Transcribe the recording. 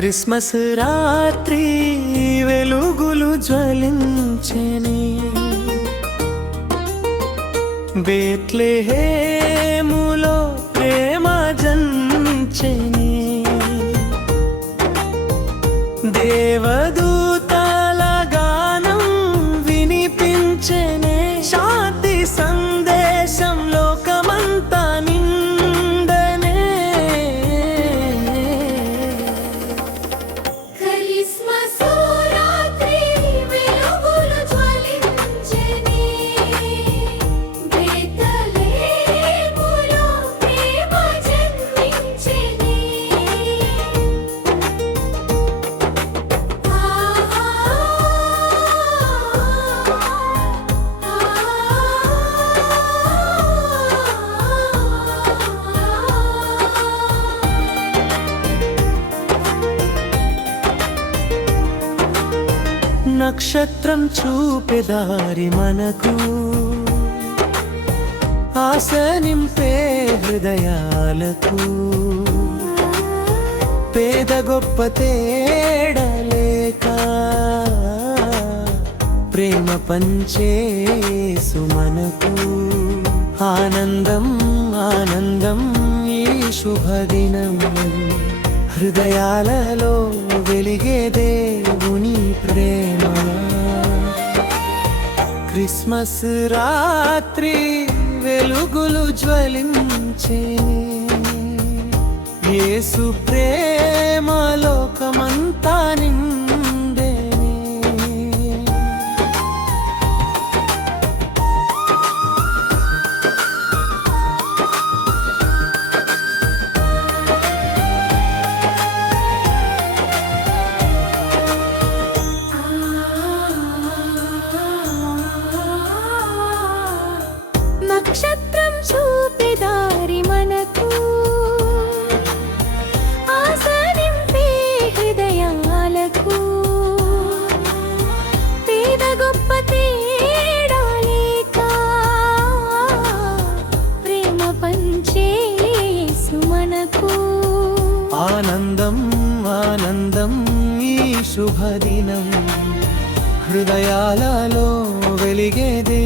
Christmas రాత్రి వెలుగులు జ్వలించని. బేత్లెహేములో ప్రేమ జంచని దేవదూతల నక్షత్రం చూపెదారి మనకు. ఆశ నింపే హృదయాలకు. పేద గొప్ప తేడలేక. ప్రేమ పంచే సుమనకు ఆనందం ఆనందం ఈ శుభదినం. హృదయాలలో వెలిగే దేవుని క్రిస్మస్ రాత్రి వెలుగులు జ్వలించే యేసు ప్రేమ పిల్లలకు పేద గొప్ప ప్రేమ పంచే సుమనకు ఆనందం ఆనందం ఈ శుభదినం. హృదయాలలో వెలిగేదే